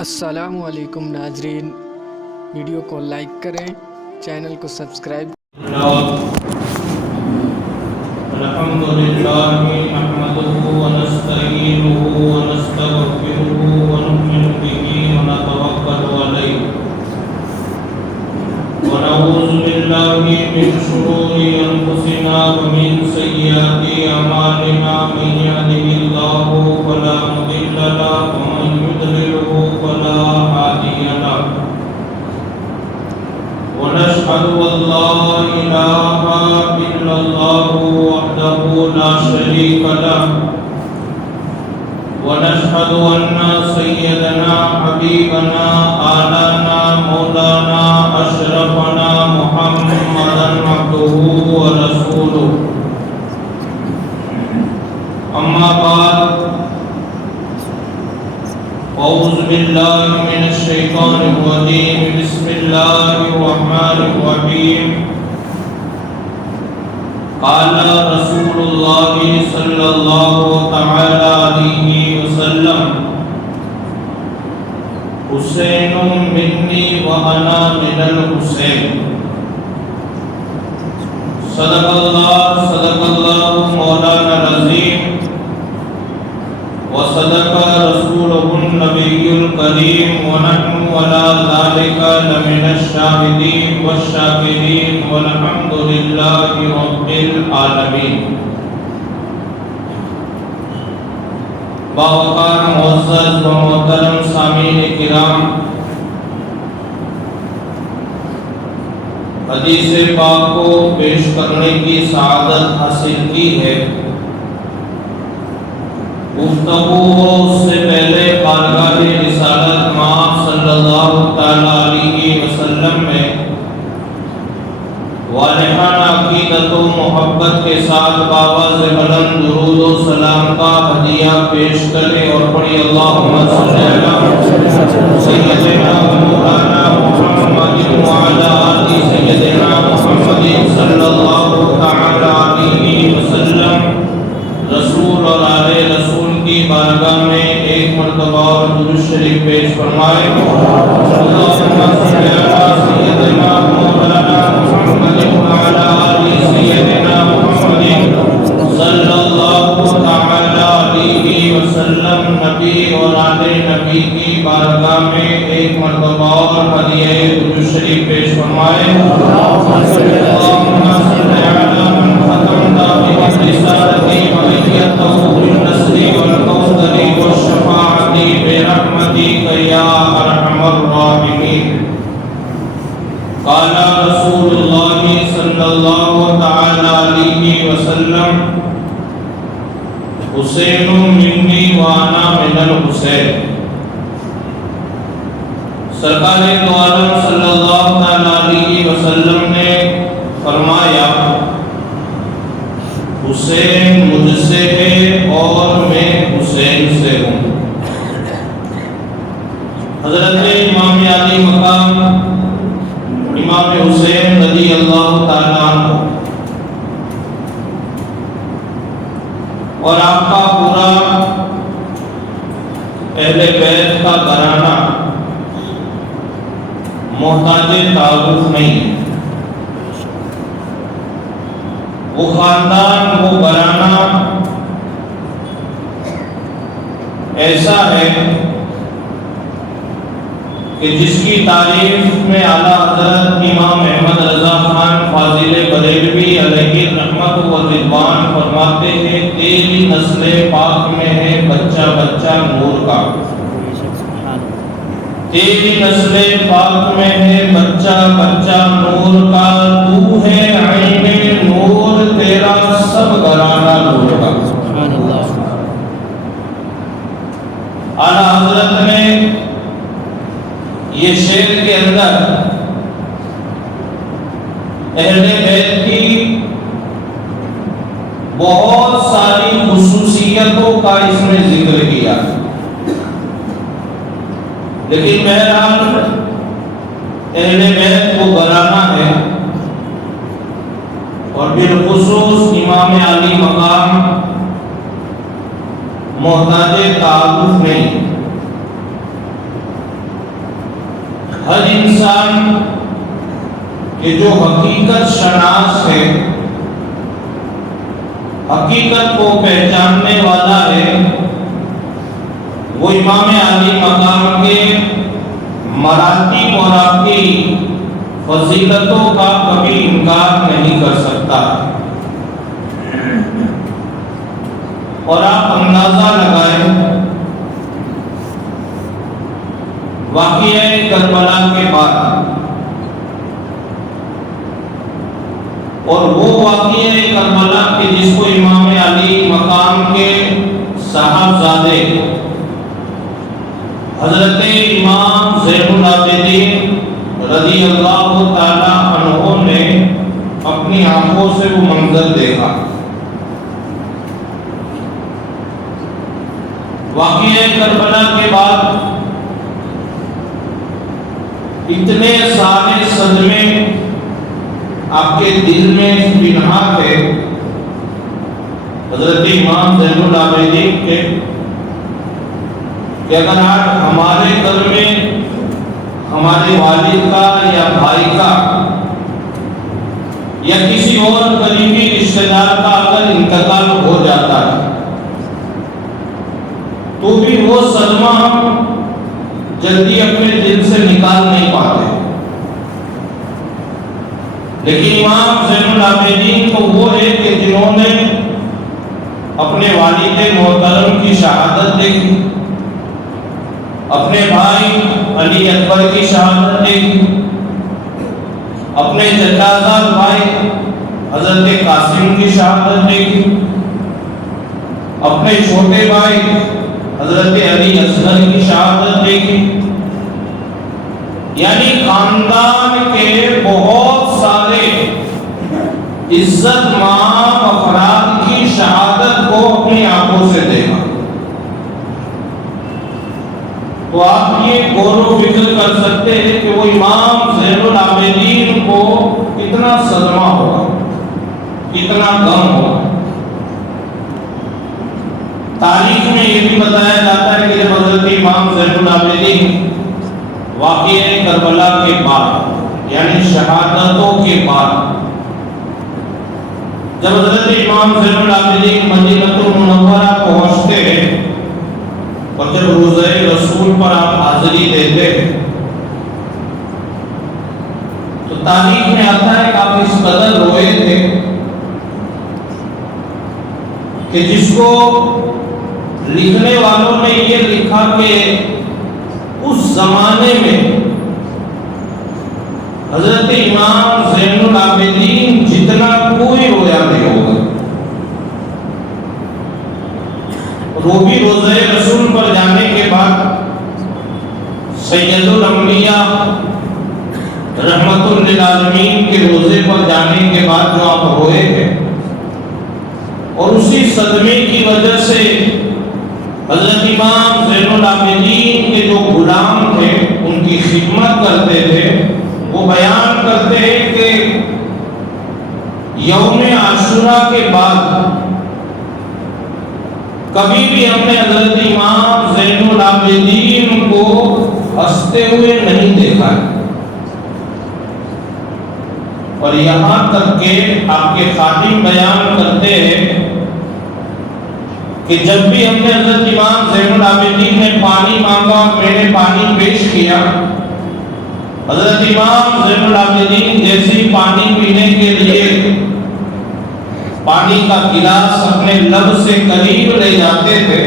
السلام علیکم ناظرین، ویڈیو کو لائک کریں، چینل کو سبسکرائب الحمدللہ نحمدہ ونستعینہ ونستغفرہ ونؤمن بہ ونتوکل علیہ ونعوذ باللہ من شرور انفسنا ومن سیئات اعمالنا، من یہدہ اللہ فلا مضل له ومن یضلل فلا ہادی له، ونشهد ان لا اله الا الله وحده لا شريك له، ونشهد ان سيدنا حبيبنا آلنا مولانا اشرفنا محمدا عبده ورسوله. اما بعد، اعوذ باللہ من الشیطان الرجیم، بسم اللہ الرحمن الرحیم. قال رسول اللہ صلی اللہ تعالی علیہ وسلم: حسین منی وانا من الحسین. صدق اللہ مولانا العظیم، وصدق رسوله النبی الکریم، ونحن على ذلك لمن الشاہدین والشاکرین، والحمد للہ رب العالمین. باوقار معزز و محترم سامعین کرام، حدیث پاک کو پیش کرنے کی سعادت حاصل کی ہے. گفتگو سے پہلے بارگاہ رسالت مآب صلی اللہ تعالی علیہ وسلم میں والہانہ عقیدت و محبت کے ساتھ بآواز بلند درود و سلام کا ہدیہ پیش کریں اور پڑھی اللہم صلی علی سیدنا مولانا محمد وعلی آل سیدنا محمد صلی اللہ تعالی علیہ وسلم. رسول اور آل رسول کی بارگاہ میں ایک مرتبہ اور درود شریف پیش فرمائے. اللہم صلی علی سیدنا مولانا محمد وعلی آل سیدنا محمد صلی اللہ تعالی علیہ وسلم. نبی اور آل نبی کی بارگاہ میں ایک مرتبہ اور ہدیہ درود شریف پیش فرمائے. اللہم صلی علی من ختمت برسالتی وأيدته بالنصر والكوثر والشفاعة برحمتك يا أرحم الراحمين. قال رسول الله صلى الله تعالى عليه وسلم: حسین منی وانا من الحسین. سرکار دو عالم صلی اللہ تعالی علیہ وسلم نے فرمایا: حسین مجھ سے ہے اور میں حسین سے ہوں. حضرت امام علی مقام امام حسین رضی اللہ تعالیٰ عنہ اور آپ کا پورا اہل بیت کا گھرانہ محتاج تعارف نہیں. وہ خاندان، وہ گھرانہ ایسا ہے کہ جس کی تعریف میں اعلیٰ حضرت امام احمد رضا خان فاضل بریلوی علیہ رحمت و رضوان فرماتے ہیں: تیری نسل پاک میں ہے بچہ بچہ نور کا. تیری نسل پاک میں ہے بچہ بچہ نور کا. تو ہے عین نور، تیرا سب گھرانہ نور کا. اعلیٰ حضرت نے یہ شعر کے اندر اہل بیت کی بہت ساری خصوصیتوں کا اس میں ذکر کیا، لیکن بہرحال اہل بیت کو گھرانہ ہے اور بالخصوص امام علی مقام محتاج تعارف نہیں. ہر انسان کہ جو حقیقت شناس ہے، حقیقت کو پہچاننے والا ہے، وہ امام علی مقام کے مراتب اور آپ کی فضیلتوں کا کبھی انکار نہیں کر سکتا۔ اور آپ اندازہ لگائیں واقعہ کربلا کے بعد، اور وہ واقعہ کربلا کے جس کو امام علی مقام کے صاحبزادے حضرت امام زین العابدین رضی اللہ تعالی عنہ نے اپنی آنکھوں سے وہ منظر دیکھا۔ واقعہ کربلا کے بعد اتنے سارے صدمے آپ کے دل میں پنہا تھے حضرت امام زین العابدین کے، کہ اگر آج ہمارے گھر میں ہمارے والد کا یا بھائی کا یا کسی اور قریبی رشتہ دار کا اگر انتقال ہو جاتا ہے تو بھی وہ صدمہ ہم جلدی اپنے دل سے نکال نہیں پاتے، لیکن امام زین العابدین تو وہ ہے کہ جنہوں نے اپنے والد محترم کی شہادت دیکھی، اپنے بھائی علی اکبر کی شہادت دیکھی، اپنے چچازاد بھائی حضرت قاسم کی شہادت دیکھی، اپنے چھوٹے بھائی حضرت علی اصغر کی شہادت دیکھی، یعنی خاندان کے بہت سارے عزت مآب افراد کی شہادت کو اپنی آنکھوں سے دیکھا۔ تو آپ یہ غور و فکر کر سکتے ہیں کہ وہ امام زین العابدین کو کتنا صدمہ ہوگا، کتنا غم ہوگا۔ تاریخ میں یہ بھی بتایا جاتا ہے کہ جب حضرت امام زین العابدین واقعہ کربلا کے بعد یعنی شہادتوں کے بعد جب حضرت امام زین العابدین مدینہ المنورہ پہنچتے ہیں اور جب روضہ رسول پر آپ حاضری دیتے ہیں تو تاریخ میں آتا ہے کہ آپ اس قدر روئے تھے کہ جس کو لکھنے والوں نے یہ لکھا کہ اس زمانے میں حضرت امام زین العابدین جتنا کوئی رویا نہیں ہوگا۔ وہ بھی روضہ رسول پر جانے کے بعد سید الانبیاء رحمت للعالمین کے روزے پر جانے کے بعد جو آپ روئے ہیں، اور اسی صدمے کی وجہ سے حضرت امام زین العابدین کے جو غلام تھے ان کی خدمت کرتے تھے، وہ بیان کرتے ہیں کہ یوم عاشورہ کے بعد کبھی بھی ہم نے حضرت امام زین العابدین کو ہنستے ہوئے نہیں دیکھا ہے۔ اور یہاں تک کہ آپ کے خادم بیان کرتے ہیں کہ جب بھی ہم نے حضرت امام زین العابدین نے پانی مانگا، میں نے پانی پیش کیا، حضرت امام زین العابدین جیسے پانی پینے کے لیے پانی کا گلاس اپنے لب سے قریب لے جاتے تھے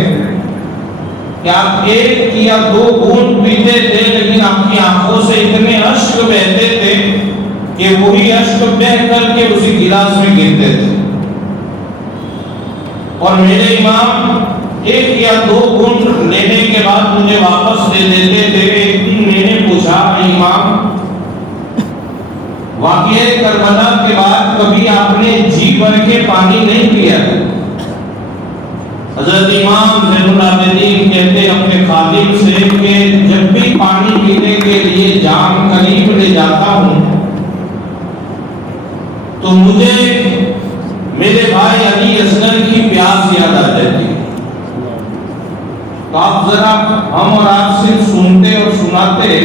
کہ آپ ایک یا دو گھونٹ پیتے تھے، لیکن آپ کی آنکھوں سے اتنے اشک بہتے تھے کہ وہی اشک بہہ کر کے اسی گلاس میں گرتے تھے۔ اور میرے امام ایک یا دو گھونٹ لینے کے بعد مجھے واپس دے دیتے تھے۔ ایک دن میں نے پوچھا، امام واقعہ کربلا کے بعد کبھی آپ نے جی بھر کے پانی نہیں پیا؟ حضرت امام زین العابدین کہتے اپنے خادم سے کہ جب بھی پانی پینے کے لیے جام قریب لے جاتا ہوں تو مجھے میرے بھائی علی اصغر کی پیاس یاد آ جاتی ہے۔ تو آپ ذرا ہم اور آپ صرف سنتے اور سناتے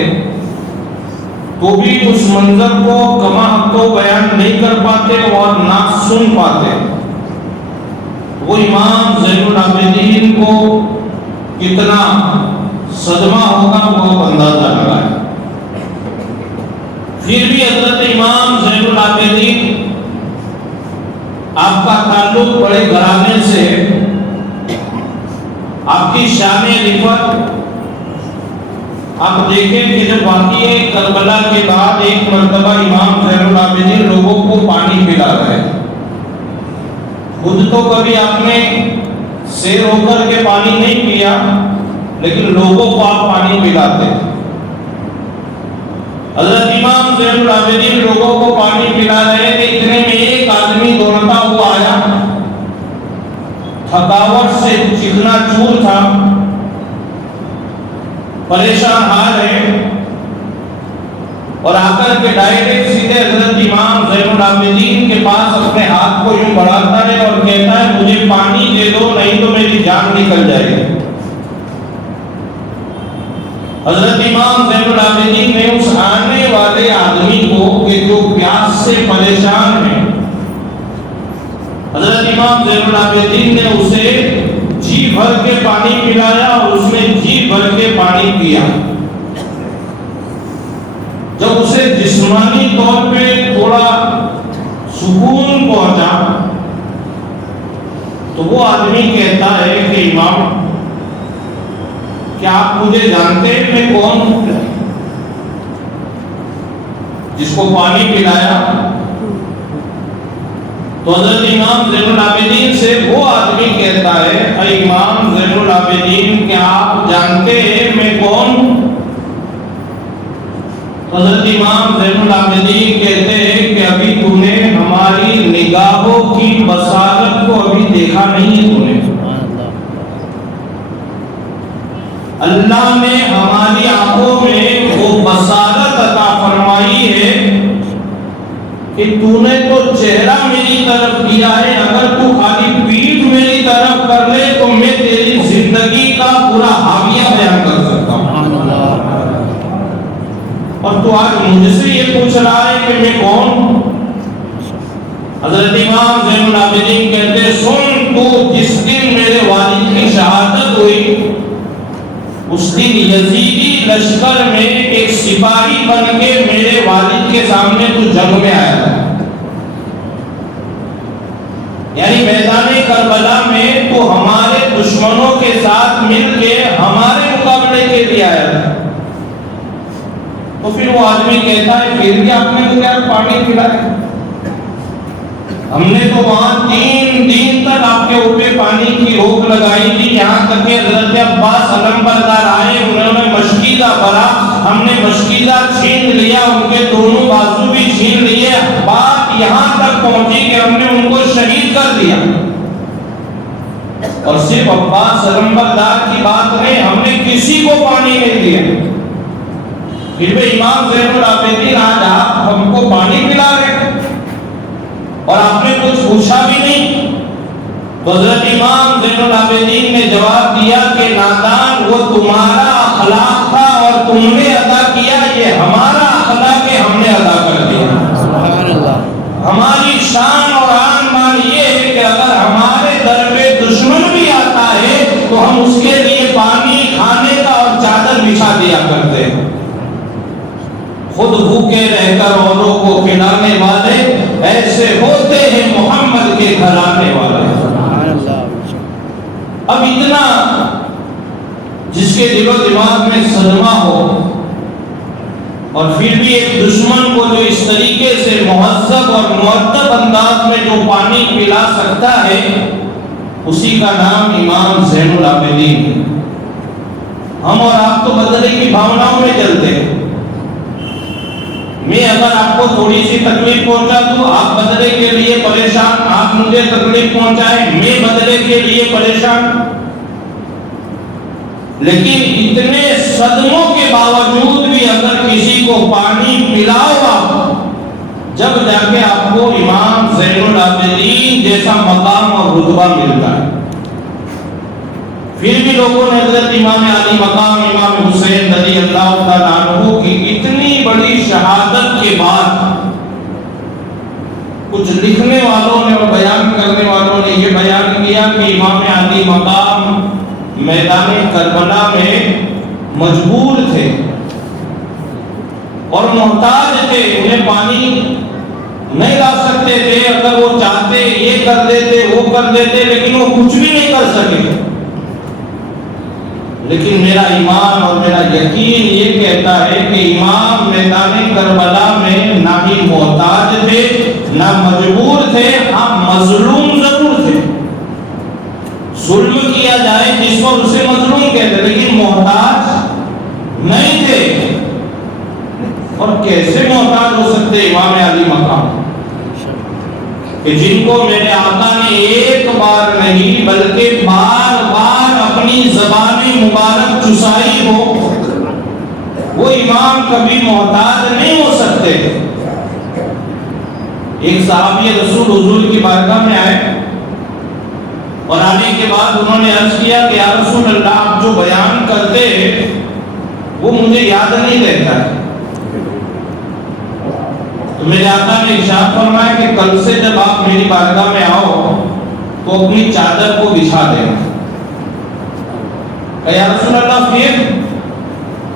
تو بھی اس منظر کو کما حق تو بیان نہیں کر پاتے اور نہ سن پاتے. وہ امام زین العابدین کو کتنا صدمہ ہوگا وہ آپ اندازہ لگائیں. پھر بھی حضرت امام زین العابدین آپ کا تعلق بڑے گھرانے سے ہے. آپ کی شان رفعت آپ دیکھیں کہ جب واقعہ کربلا کے بعد ایک مرتبہ امام زین العابدین لوگوں کو پانی پلا رہے. خود تو کبھی آپ نے سیر ہو کر کے پانی نہیں پیا لیکن لوگوں کو آپ پانی پلاتے. حضرت امام زین العابدین لوگوں کو پانی پلا رہے تھے. اتنے میں ایک آدمی دوڑتا ہوا آیا, تھکاوٹ سے چکنا چور تھا, پریشان حال ہے, اور آ کر کے ڈائریکٹ سیدھے حضرت امام زین العابدین کے پاس اپنے ہاتھ کو یوں بڑھاتا ہے اور کہتا ہے مجھے پانی دے دو نہیں تو میری جان نکل جائے گی. حضرت امام زین العابدین نے اس آنے والے آدمی کو کہ جو پیاس سے پریشان ہے, حضرت امام زین العابدین نے اسے جی بھر کے پانی پلایا اور اس نے جی بھر کے پانی پیا. جب اسے جسمانی طور پہ تھوڑا سکون پہنچا تو وہ آدمی کہتا ہے کہ امام کیا آپ مجھے جانتے ہیں میں کون ہوں جس کو پانی پلایا؟ تو حضرت امام زین العابدین سے وہ آدمی کہتا ہے اے امام زین العابدین کیا آپ جانتے ہیں میں کون ہوں؟ حضرت امام زین العابدین کہتے ہیں کہ ابھی تم نے ہماری نگاہوں کی بصارت کو ابھی دیکھا نہیں ہے. تم نے اللہ نے ہماری آنکھوں میں وہ بصارت عطا فرمائی ہے کہ تو نے تو چہرہ میری طرف کیا ہے, اگر تو خالی پیٹھ میری طرف کر لے تو میں تیری زندگی کا پورا حاویہ بیان کر سکتا ہوں. اور تو آج مجھ سے یہ پوچھ رہا ہے کہ میں کون ہوں؟ حضرت امام زین العابدین کہتے سن, تو جس دن میرے والد کی شہادت ہوئی اس دن یزیدی لشکر میں ایک سپاہی بن کے میرے والد کے سامنے تو جنگ میں آیا تھا. یعنی میدان کربلا میں تو ہمارے دشمنوں کے ساتھ مل کے ہمارے مقابلے کے لیے آیا تھا. تو پھر وہ آدمی کہتا ہے پھر بھی آپ نے تو کیا پانی پلایا؟ ہم نے تو وہاں 3 دن تک آپ کے اوپر پانی کی روک لگائی تھی, یہاں تک کہ حضرت عباس علمبردار آئے, انہوں نے مشکیزہ بھرا, ہم نے مشکیزہ چھین لیا, ان کے دونوں بازو بھی چھین لیے. بات یہاں تک پہنچی کہ ہم نے ان کو شہید کر دیا. اور صرف عباس علمبردار کی بات نہیں, ہم نے کسی کو پانی نہیں دیا. پھر بھی امام زین العابدین آج آپ ہم کو پانی پلا رہے اور آپ نے کچھ پوچھا بھی نہیں. تو حضرت امام زین العابدین نے جواب دیا کہ نادان وہ تمہارا اخلاق تھا اور تم نے ادا کیا, یہ ہمارا اخلاق ہے ہم نے ادا کر دیا. سبحان اللہ. ہماری شان اور آن مان یہ ہے کہ اگر ہمارے در پہ دشمن بھی آتا ہے تو ہم اس کے لیے پانی, کھانے کا اور چادر بچھا دیا کرتے ہیں. خود بھوکے رہ کر اوروں کو کھلانے والے ایسے ہوتے ہیں محمد کے گھرانے والے. اب اتنا جس کے دل و دماغ میں صدمہ ہو اور پھر بھی ایک دشمن کو جو اس طریقے سے مہذب اور مؤدب انداز میں جو پانی پلا سکتا ہے اسی کا نام امام زین العابدین ہے. ہم اور آپ تو بدلے کی بھاوناؤں میں چلتے ہیں. میں اگر آپ کو تھوڑی سی تکلیف پہنچا دوں آپ بدلے کے لیے پریشان, آپ مجھے تکلیف پہنچائیں میں بدلے کے لیے پریشان. لیکن اتنے صدموں کے باوجود بھی اگر کسی کو پانی پلاؤ آپ, جب جا کے آپ کو امام زین العابدین جیسا مقام اور رتبہ ملتا ہے. پھر بھی لوگوں نے حضرت امام علی مقام امام حسین رضی اللہ تعالیٰ عنہ کی اتنی بڑی شہادت لکھنے والوں نے اور بیان کرنے والوں نے یہ بیان کیا کہ امام علی مقام میدان کربلا میں مجبور تھے اور محتاج تھے، انہیں پانی نہیں لا سکتے تھے، اگر وہ چاہتے یہ کر دیتے وہ کر دیتے، لیکن وہ کچھ بھی نہیں کر سکے۔ لیکن میرا ایمان اور میرا یقین یہ کہتا ہے کہ امام میدان کربلا میں نہ ہی محتاج تھے نہ مجبور تھے، ہاں مظلوم ضرور تھے، ظلم کیا جائے جس پر اسے مظلوم کہتے، لیکن محتاج نہیں تھے۔ اور کیسے محتاج ہو سکتے امام علی مقام کہ جن کو میرے آقا نے ایک بار نہیں بلکہ بار بار اپنی زبان مبارک چسائی ہو، وہ امام کبھی محتاج نہیں ہو سکتے۔ ایک صحابی رسول حضور کی بارگاہ میں آئے اور آنے کے بعد انہوں نے عرض کیا کہ یا رسول اللہ، آپ جو بیان کرتے ہیں وہ مجھے یاد نہیں رہتا ہے۔ تو میرے آقا نے ارشاد فرمایا کہ کل سے جب آپ میری بارگاہ میں آؤ تو اپنی چادر کو بچھا دینا۔ کہ یا رسول اللہ پھر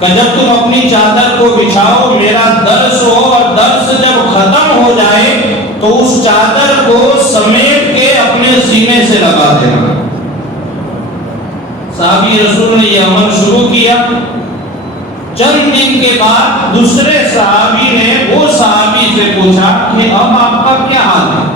کہ جب تم اپنی چادر کو بچھاؤ میرا درس ہو اور درس جب ختم ہو جائے تو اس چادر کو سمیٹ کے اپنے سینے سے لگا دینا۔ صحابی رسول نے یہ عمل شروع کیا۔ چند دن کے بعد دوسرے صحابی نے وہ صحابی سے پوچھا کہ اب آپ کا کیا حال ہے،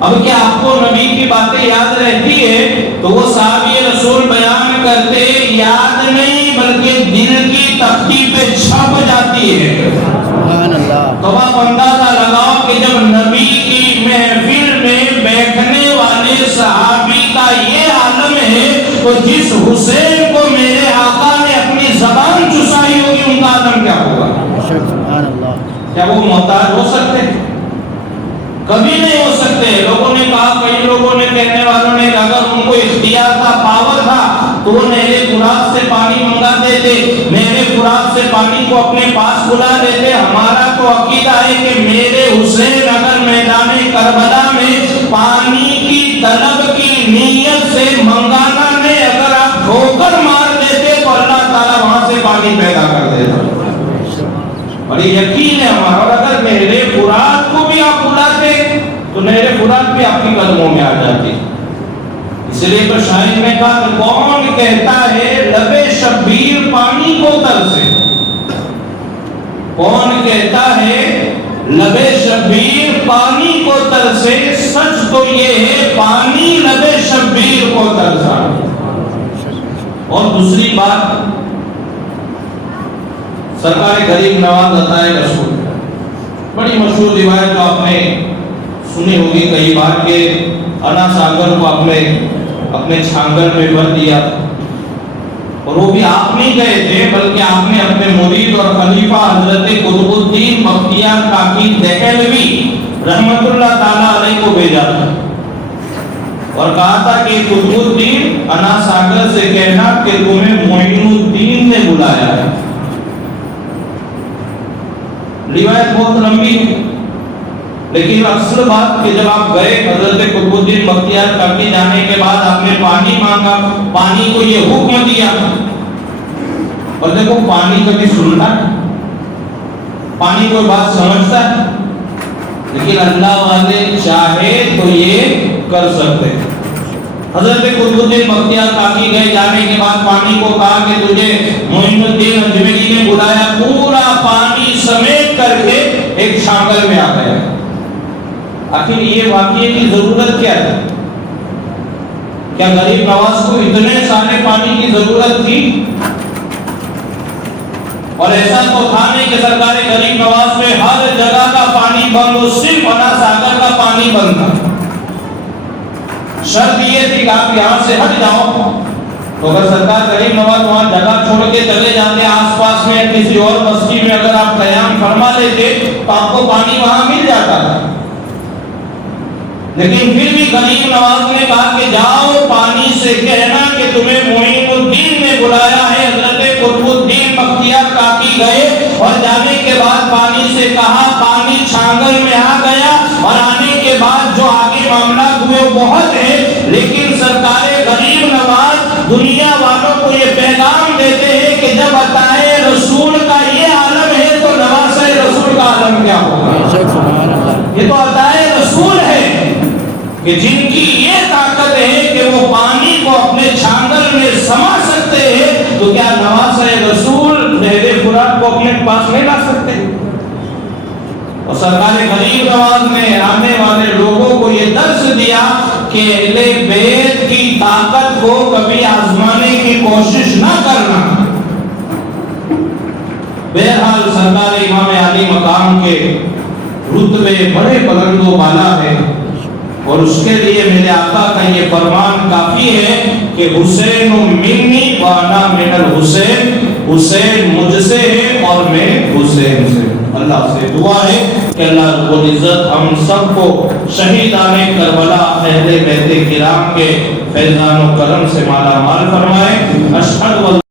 اب کیا آپ کو نبی کی باتیں یاد رہتی ہے؟ تو وہ صحابی رسول بیان کرتے یاد نہیں بلکہ دل کی تختی پہ چھپ جاتی ہے۔ سبحان اللہ۔ تو آپ اندازہ لگاؤ کہ جب نبی کی محفل میں بیٹھنے والے صحابی کا یہ عالم ہے تو جس حسین کو میرے آقا نے اپنی زبان چسائی ہوگی ان کا عالم کیا ہوگا؟ سبحان اللہ۔ کیا وہ محتاج ہو سکتے؟ کبھی نہیں ہو سکتے۔ لوگوں نے کہا، کئی لوگوں نے کہنے والوں نے اگر ان کو اختیار تھا، پاور تھا تو وہ نہر فرات سے پانی منگا دیتے، نہر فرات سے پانی کو اپنے پاس بلا لیتے۔ ہمارا تو عقیدہ ہے کہ میرے حسین اگر میدان کربلا میں پانی کی طلب کی نیت سے منگانا نہیں، اگر آپ ٹھوکر مار دیتے تو اللہ تعالیٰ وہاں سے پانی پیدا کر دیتا۔ اور یہ یقین ہے ہمارا۔ اور اگر نہر فرات کو بھی آپ بلاتے تو نہر فرات بھی آپ کی قدموں میں آ جاتی۔ اس لیے تو شاعر نے کہا کہ کون کہتا ہے لبِ شبیر پانی کو ترسے، کون کہتا ہے لبِ شبیر پانی کو ترسے، سچ تو یہ ہے پانی لبِ شبیر کو ترسا۔ اور دوسری بات، سرکار غریب نواز عطائے رسول، بڑی مشہور روایت جو آپ نے سنی ہوگی کئی بار کہ انا ساگر کو اپنے چھانگر میں بھر دیا، اور وہ بھی آپ نہیں گئے تھے بلکہ آپ نے اپنے مرید اور خلیفہ حضرت قطب الدین بختیار کاکی دہلوی رحمت اللہ تعالیٰ علیہ کو بھیجا تھا اور کہا تھا کہ قطب الدین انا ساگر سے کہنا کہ تمہیں معین الدین نے بلایا ہے۔ روایت بہت لمبی ہے لیکن اصل بات کہ جب آپ گئے حضرت قطب الدین بختیار کاکی جانے کے بعد آپ نے پانی مانگا، پانی کو یہ حکم دیا، اور دیکھو پانی کبھی سنتا ہے، پانی کوئی بات سمجھتا ہے، لیکن اللہ والے چاہے تو یہ کر سکتے۔ حضرت قطب الدین بختیار کاکی گئے، جانے کے بعد پانی کو کہا کہ تجھے معین الدین اجمیری نے بلایا، پورا پانی سمیٹ کر کے ایک چھانگل میں آ گیا۔ آخر یہ واقعے کی ضرورت کیا ہے؟ کیا غریب نواز کو اتنے سارے پانی کی ضرورت تھی؟ اور ایسا تو تھا نہیں کہ سرکار غریب نواز میں ہر جگہ کا پانی بند ہو، صرف انا ساگر کا پانی بند تھا۔ شرط یہ تھی کہ آپ یہاں سے ہٹ جاؤ، تو اگر سرکار غریب نواز وہاں جگہ چھوڑ کے چلے جاتے آس پاس میں کسی اور بستی میں اگر آپ قیام فرما لیتے تو آپ کو پانی وہاں مل جاتا تھا، لیکن پھر بھی غریب نواز نے کہا کہ جاؤ پانی سے کہنا کہ تمہیں معین الدین نے بلایا ہے۔ حضرت قطب الدین بختیار کاکی گئے اور جانے کے بعد پانی سے کہا، پانی چھانگل میں آ گیا بہت ہے، لیکن سرکار غریب نواز دنیا والوں کو یہ پیغام دیتے ہیں کہ جب عطائے رسول کا یہ عالم ہے تو نواسۂ رسول کا عالم کیا ہوگا؟ یہ تو عطائے رسول ہے کہ جن کی یہ طاقت ہے کہ وہ پانی کو اپنے چھانگل میں سما سکتے ہیں، تو کیا نواسۂ رسول نہر فرات کو اپنے پاس نہیں لا سکتے؟ اور سرکار غریب نواز نے آنے والے لوگوں کو یہ درس دیا کہ اہل بیت کی طاقت کو کبھی آزمانے کی کوشش نہ کرنا۔ بہرحال سرکار امام علی مقام کے رتبے بڑے بلند و بالا ہے، اور اس کے لیے میرے آقا کا یہ فرمان کافی ہے کہ حسین منی وانا من الحسین، حسین مجھ سے ہے اور میں حسین سے۔ اللہ سے دعا ہے کہ اللہ رب العزت ہم سب کو شہیدان کربلا اہل بیت کرام کے فیضان و کرم سے مالا مال فرمائے۔ اشہد